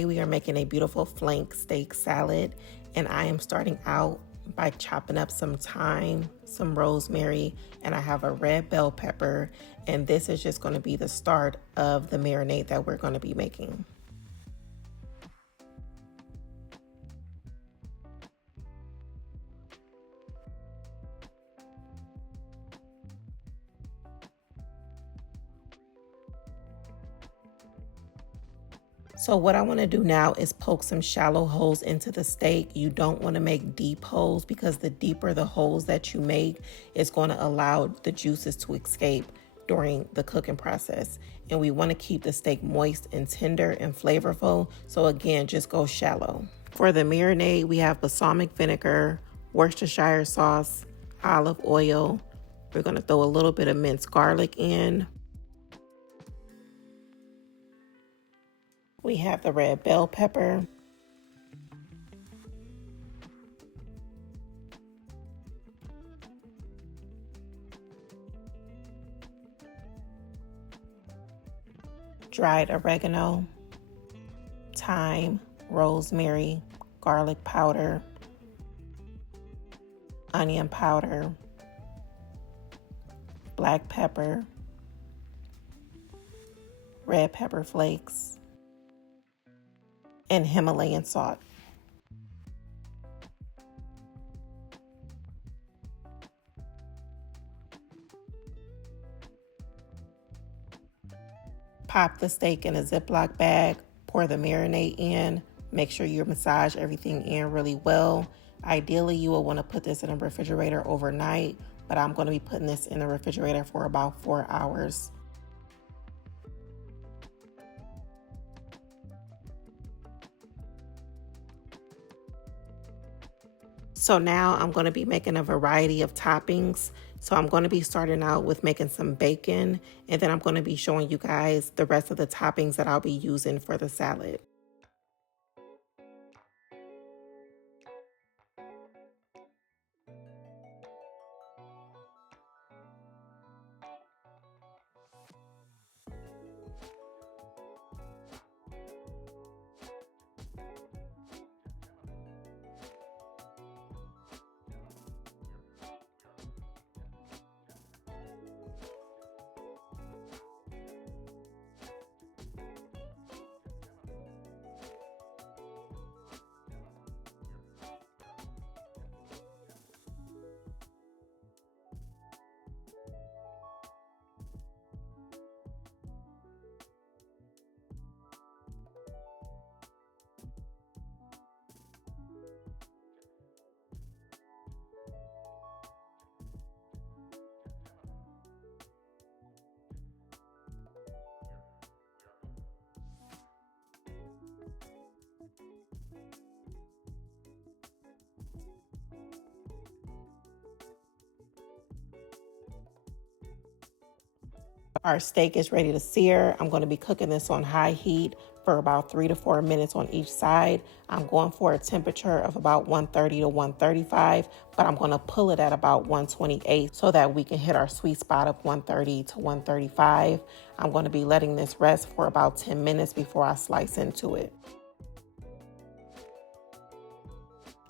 Today we are making a beautiful flank steak salad, and I am starting out by chopping up some thyme, some rosemary, and I have a red bell pepper, and this is just going to be the start of the marinade that we're going to be making. So what I want to do now is poke some shallow holes into the steak. You don't want to make deep holes because the deeper the holes that you make is going to allow the juices to escape during the cooking process. And we want to keep the steak moist and tender and flavorful. So again, just go shallow. For the marinade, we have balsamic vinegar, Worcestershire sauce, olive oil. We're going to throw a little bit of minced garlic in. We have the red bell pepper. Dried oregano, thyme, rosemary, garlic powder, onion powder, black pepper, red pepper flakes, and Himalayan salt. Pop the steak in a Ziploc bag, pour the marinade in, make sure you massage everything in really well. Ideally, you will want to put this in a refrigerator overnight, but I'm going to be putting this in the refrigerator for about 4 hours. So now I'm going to be making a variety of toppings. So I'm going to be starting out with making some bacon, and then I'm going to be showing you guys the rest of the toppings that I'll be using for the salad. Our steak is ready to sear. I'm going to be cooking this on high heat for about 3 to 4 minutes on each side. I'm going for a temperature of about 130 to 135, but I'm going to pull it at about 128 so that we can hit our sweet spot of 130 to 135. I'm going to be letting this rest for about 10 minutes before I slice into it.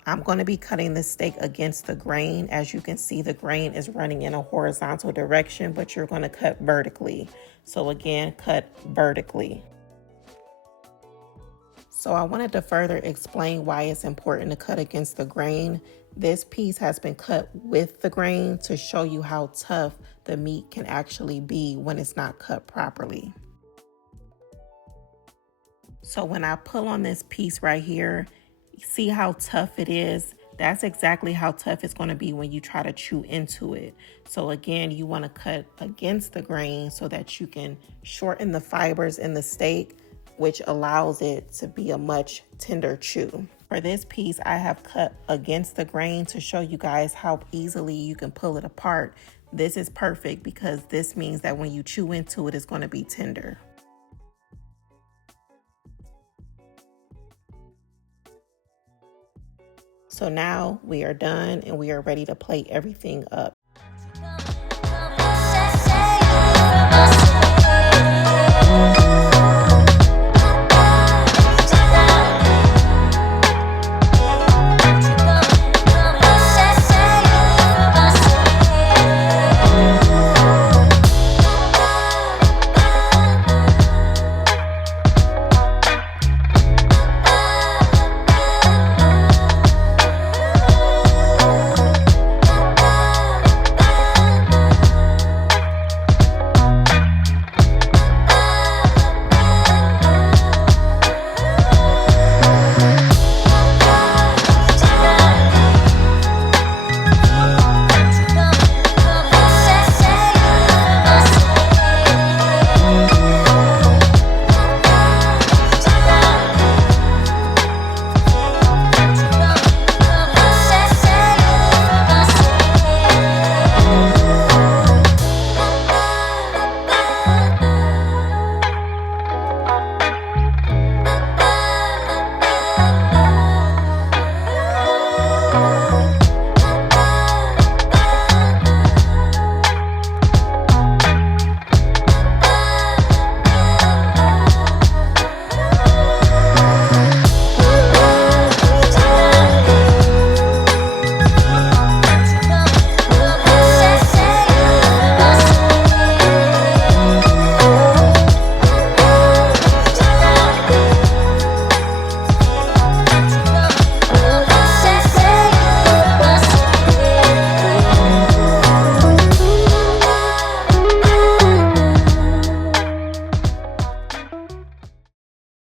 I'm going to be cutting the steak against the grain. As you can see, the grain is running in a horizontal direction, but you're going to cut vertically. So again, cut vertically. So I wanted to further explain why it's important to cut against the grain. This piece has been cut with the grain to show you how tough the meat can actually be when it's not cut properly. So when I pull on this piece right here, see how tough it is? That's exactly how tough it's going to be when you try to chew into it. So again, you want to cut against the grain so that you can shorten the fibers in the steak, which allows it to be a much tender chew. For this piece, I have cut against the grain to show you guys how easily you can pull it apart. This is perfect because this means that when you chew into it, it's going to be tender. So now we are done and we are ready to plate everything up. bye.